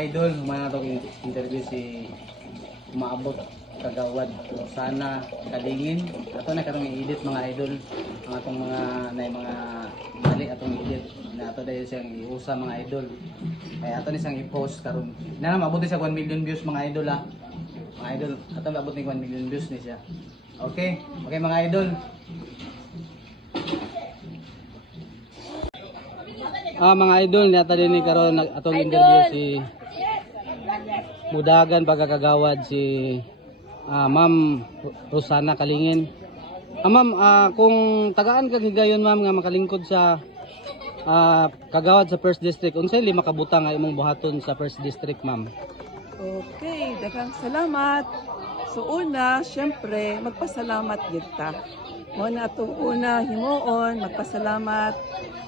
idol, humana itong interview si Umaabot Kagawad sana Kalingin. Ato na katong i-edit mga idol. Ang atong mga mga mali atong i-edit. Na ato dahil siyang iusa mga idol. Kaya ato ni siyang i-post karon. Na maabot siya 1 million views mga idol ha. Mga idol, ato maabot ni 1 million views ni siya. Okay? Okay mga idol. Mga idol, nata din ni karon atong interview si Mudagan pagkakagawad si Ma'am Rosana Kalingin. Ma'am, kung tagaan ka higayon ma'am nga makalingkod sa kagawad sa First District, unsay lima ka butang nga imong buhaton sa First District ma'am? Okay, daghang salamat. So una, syempre magpasalamat gyud ta. Mo na atong una himuon, magpasalamat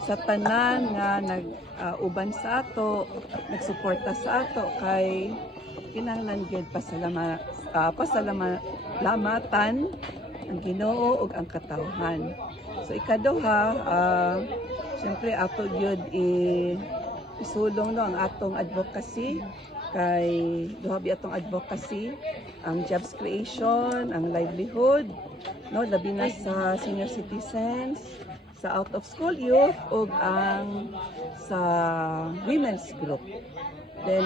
sa tanan nga nag-uban sa ato, nagsuporta sa ato kay kinahanglan gyud pasalamatan ang Ginoo ug ang katawhan. So ikaduha, syempre ato gyud isulong no ang atong advocacy kay duhabi atong advocacy ang jobs creation, ang livelihood, no, labi na sa senior citizens, sa out of school youth ug ang sa women's group. Then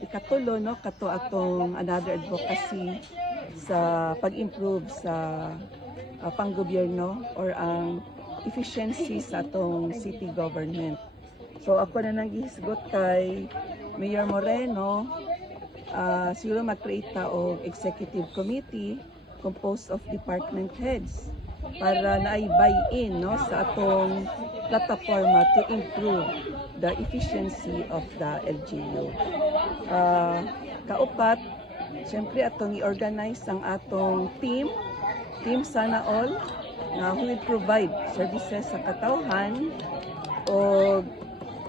ikatulo no kato atong another advocacy sa pag-improve sa panggobyerno or ang efficiency sa atong city government. So ako na naghisgot kay Mayor Moreno, siguro mag-create ta og executive committee composed of department heads para na-buy-in no sa atong plataforma to improve the efficiency of the LGU. Kaupat, siyempre atong i-organize ang atong team Sana All, na who will provide services sa katawhan. O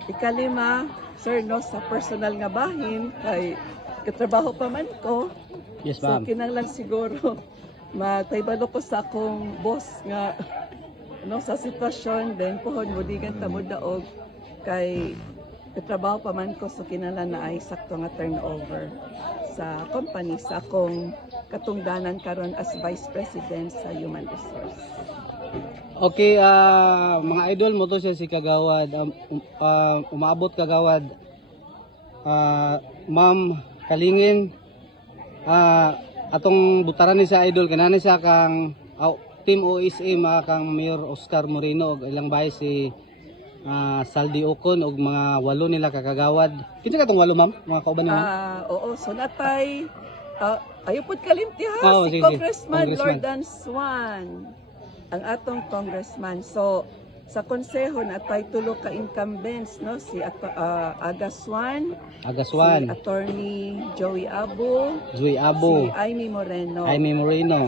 ikalima, sir, no, sa personal nga bahin, kay katrabaho pa man ko. Yes, so kinahanglan siguro mataybalo ko sa akong boss nga no, sa sitwasyon, then puhon mudigan ta mo daog kay katrabaho pa man ko, so kinahanglan na ay sakto nga turnover sa company sa akong katungdanan karon as Vice President sa Human Resource. Okay, mga idol mo to siya si Kagawad, Umaabot Kagawad, Ma'am Kalingin. Atong butaran ni sa idol kanani sa kang Team OSM kang Mayor Oscar Moreno ug ilang bahay si Saldi Ocon ug mga 8 nila kakagawad. Kinsa katong 8 ma'am? Mga kauban nimo? Oo, so natay ayo pud kalimti ha, si Congressman Lordan Swan. Ang atong congressman. So sa konseho natay tulo ka incumbents no, si Aga Swan, si Attorney Joey Abu, si Amy Moreno.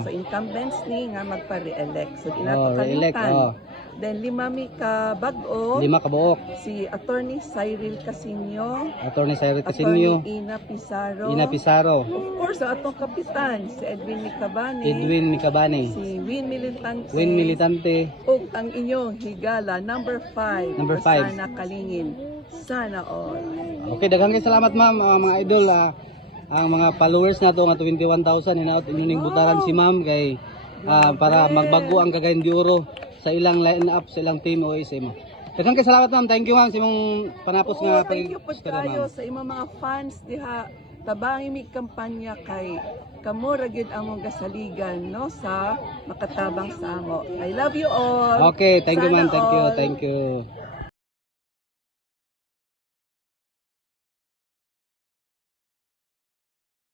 So incumbents ni nga magpa-re-elect. So inato kalitan. Then 5 ka bag-o. 5 ka buok. Si Attorney Cyril Casinio. Attorney Ina Pizarro. Of course, ang atong kapitan, si Edwin Nicabane. Si Win Militante. O ang inyong higala, number 5. Sana Kalingin. Sana all. Okay, daghang kay salamat ma'am, mga idol. Ang mga followers nato nga 21,000 hinaot inyong butaran si ma'am kay para magbago ang Cagayan de Oro sa ilang line-up, sa ilang team OSM. Daghang kay salamat ma'am. Thank you ma'am sa imong panapos nga thank you po kayo sa imong mga fans diha. Tabangi mi kampanya kay kamo ra gyud among gasaligan no sa makatabang sa amo. I love you all. Okay, thank you ma'am. Thank you.